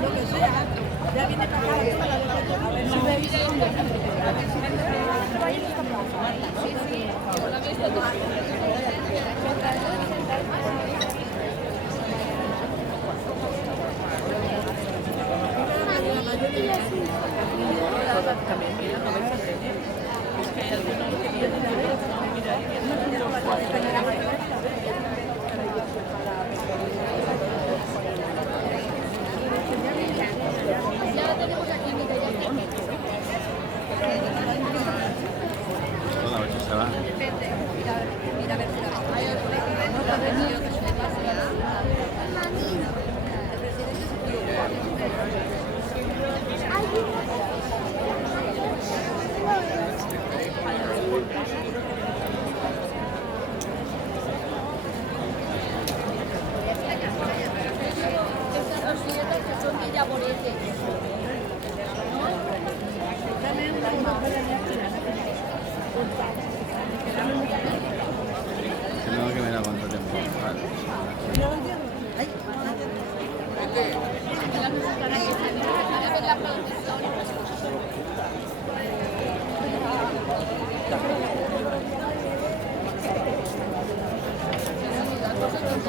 Lo que sea, ya viene también, mira, no me sorprende. Es que hay algunos que vienen a ver, ya tenemos aquí, mira, ya está. Toda la noche se va. Mira, a ver, hay otro que se le pasa ya. Estas dos dietas que son de yaborete. Tengo que ver a cuánto tiempo. Vale. Para ver la producción.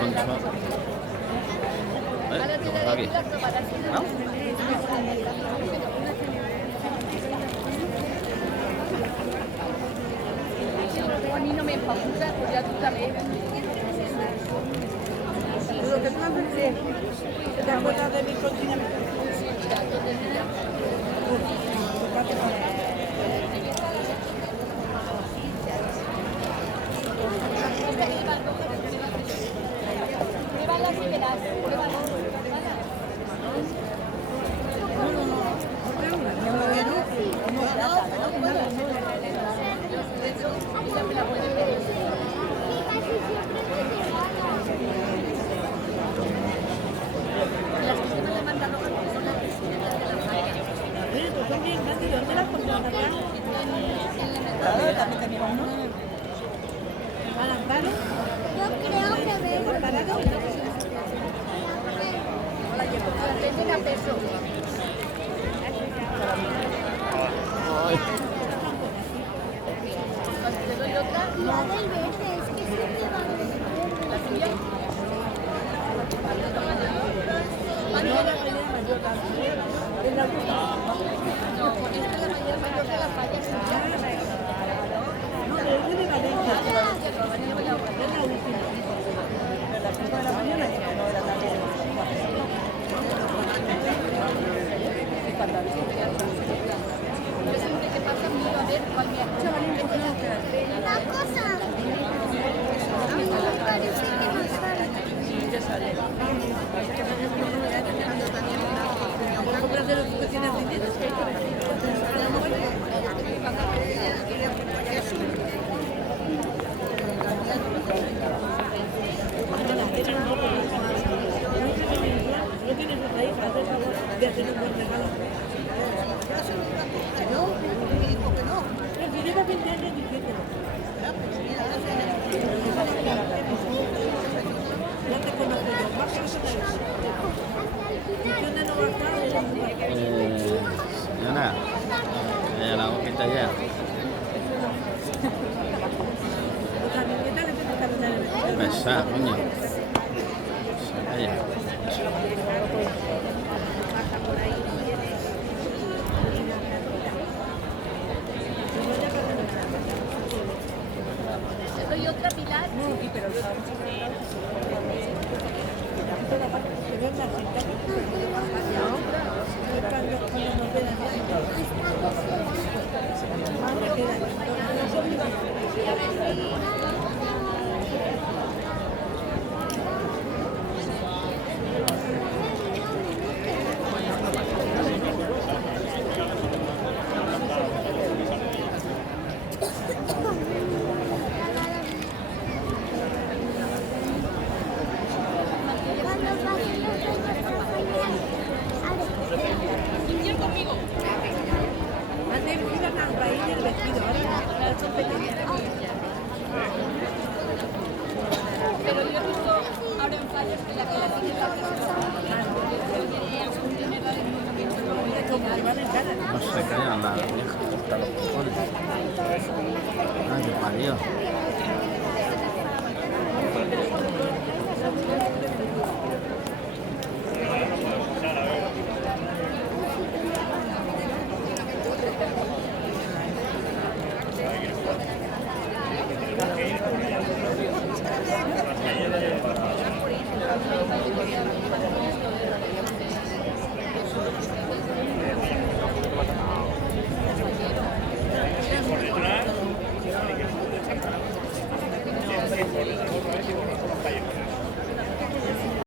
Un troncho. Ahora ¿Qué tiene pasa aquí? las tomadas. ¿No? A mí no me empapura, pues ya tú también. lo que tú haces, ¿te acuerdas de mi continente? Pruébalas y verás. Ella me la puede ver. Las que se me levantan los ojos son las presidentas de la falla. Pues son bien grandes, ¿dónde las compramos acá? Claro, también tenemos uno. ¿Al amparo? Yo creo que veo. ¿Por parado? Las venden a peso. Te doy otra. La del verde, es que se me va a ver. La tuya. No, esta es la mayor mayor de las fallas. No, de ese de Valencia. Es la última. De las 5 de la mañana y no de la tarde. Yo siempre que pasa miro a ver cuál me ha Una cosa. Me parece que no sale. Sí, ya sale. ¿Compras de los que tienes dinero? No tienes otra hija, haz el favor de hacer un buen regalo. Pero si lleva 20 años diciéndolo. Ya te conozco yo. Más que eso. ¿Dónde no va a estar? Señora, la hojita ya. Otra niñeta que te toca tener. Pesada, coño. Vaya. Te doy otra, Pilar. Sí, pero que ven la cinta. Cuando nos ven Que van en cara. No se callan la vieja hasta los cojones. Ay, qué parió.